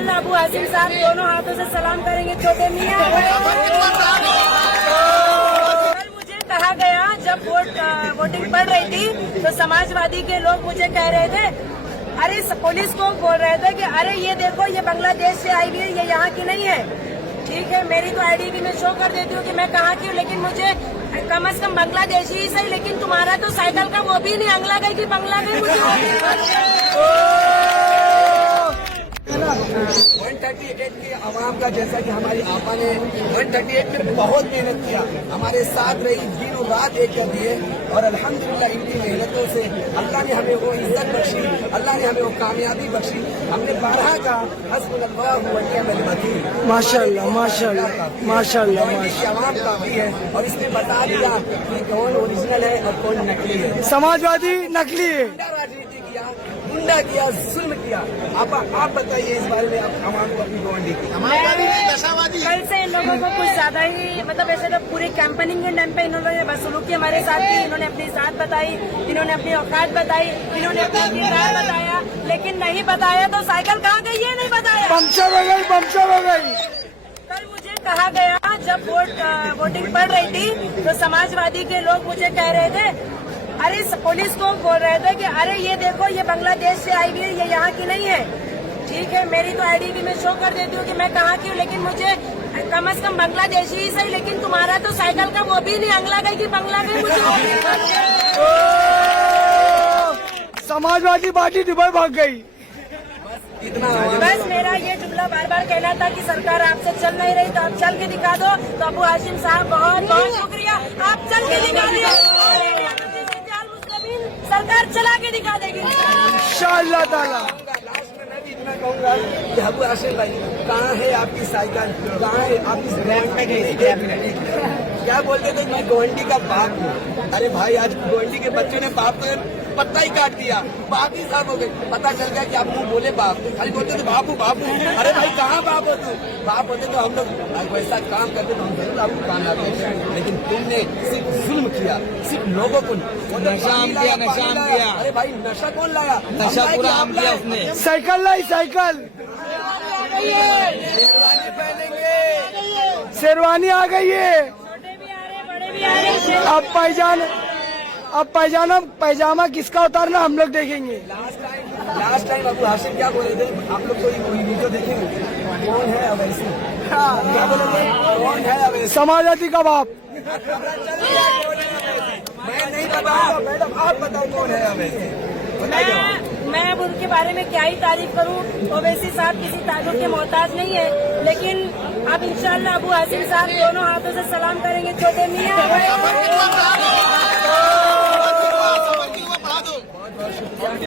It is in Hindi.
इंशाल्लाह अबू हाशिम साहब दोनों हाथों से सलाम करेंगे छोटे मियां। कल मुझे कहा गया जब वोटिंग पड़ रही थी तो समाजवादी के लोग मुझे कह रहे थे, अरे पुलिस को बोल रहे थे कि अरे ये देखो ये बांग्लादेश से आई हुई है, ये यहाँ की नहीं है। ठीक है, मेरी तो आईडी भी मैं शो कर देती हूँ कि मैं कहाँ की हूँ, लेकिन मुझे कम से कम बांग्लादेशी ही सही, लेकिन तुम्हारा तो साइकिल का वो भी नहीं, अंगला गई कि बंगला गई मुझे 138 की आवाम का, जैसा कि हमारी आपा ने 138 में बहुत मेहनत किया, हमारे साथ रही, दिन और रात एक कर दिए और अल्हम्दुलिल्लाह इनकी मेहनतों से अल्लाह ने हमें वो इज्जत बख्शी, अल्लाह ने हमें वो कामयाबी बख्शी। हमने 12 का हस्बुनल्लाह व निअमल वकील, माशाअल्लाह माशाअल्लाह माशाअल्लाह आवाम काफी है और इसने बता दिया कि कौन ओरिजिनल है और कौन नकली है। समाजवादी नकली है, राजनीति किया, गुंडा किया, जुल्म किया। आप बताइए इस बारे में, आप आवाम को अपनी गवाही की। कल से इन लोगों को कुछ ज्यादा ही मतलब ऐसे तो पूरे कैंपेनिंग के टाइम पे इन्होंने बदसलूकी हमारे साथ की, इन्होंने अपनी जात बताई, इन्होंने अपनी औकात बताई, इन्होंने अपना किरदार बताया, लेकिन नहीं बताया तो साइकिल कहाँ गई ये नहीं बताया, पंक्चर हो गई, पंक्चर हो गई। कल मुझे कहा गया जब वोटिंग पड़ रही थी तो समाजवादी के लोग मुझे कह रहे थे, अरे पुलिस को बोल रहे थे कि अरे ये देखो ये बांग्लादेश से आई हुई है, ये यहाँ की नहीं है। ठीक है, मेरी तो आईडी भी मैं शो कर देती हूँ कि मैं कहाँ की हूँ, लेकिन मुझे कम से कम बांग्लादेशी ही सही, लेकिन तुम्हारा तो साइकिल का वो भी नहीं, अंगला गई कि बंगला गई मुझे समाजवादी पार्टी दुबई भाग गई। बस मेरा ये जुमला बार बार कहना था कि सरकार आपसे चल नहीं रही तो आप चल के दिखा दो। तो अबू हाशिम साहब बहुत बहुत शुक्रिया, आप चल के दिखा दिए, सरकार चला के दिखा देगी इंशाअल्लाह ताला। लास्ट में मैं भी इतना कहूँगा कि अबू हाशिम भाई, कहाँ है आपकी साइकिल, कहाँ है आपकी रैंक पे गई? क्या बोलते थे, मैं गोवंडी का बाप हूँ। अरे भाई, आज गोवंडी के बच्चे ने बाप का पत्ता ही काट दिया, बाप ही साफ हो गए। पता चल गया कि आप मुँह बोले बाप, खाली बोलते थे बापू बापू। अरे भाई, कहाँ बाप हो तुम? बाप होते तो हम लोग वैसा काम करते तो हम जरूर आपको काम आते, लेकिन तुमने सिर्फ जुल्म किया, सिर्फ लोगों को नशा किया। अरे भाई, नशा कौन लाया? नशा पूरा हम किया उसने। साइकिल लाई, साइकिल शेरवानी आ गई है, छोटे भी आ रहे बड़े भी आ रहे। अब पैजामा किसका उतारना हम लोग देखेंगे। लास्ट टाइम अबू हाशिम क्या बोले थे, आप लोग कोई वीडियो देखेंगे, कौन है अवैसी? क्या बोले थे, कौन है अवैसी? समाजवादी का बाप। मैं नहीं बताऊंगा मैडम, आप बताओ कौन है अवैसी। मैं अब उनके बारे में क्या ही तारीफ करूं, ओवैसी साहब किसी तारीफ के मोहताज नहीं है, लेकिन अब इंशाल्लाह अबू हाशिम साहब दोनों हाथों से सलाम करेंगे छोटे मियां।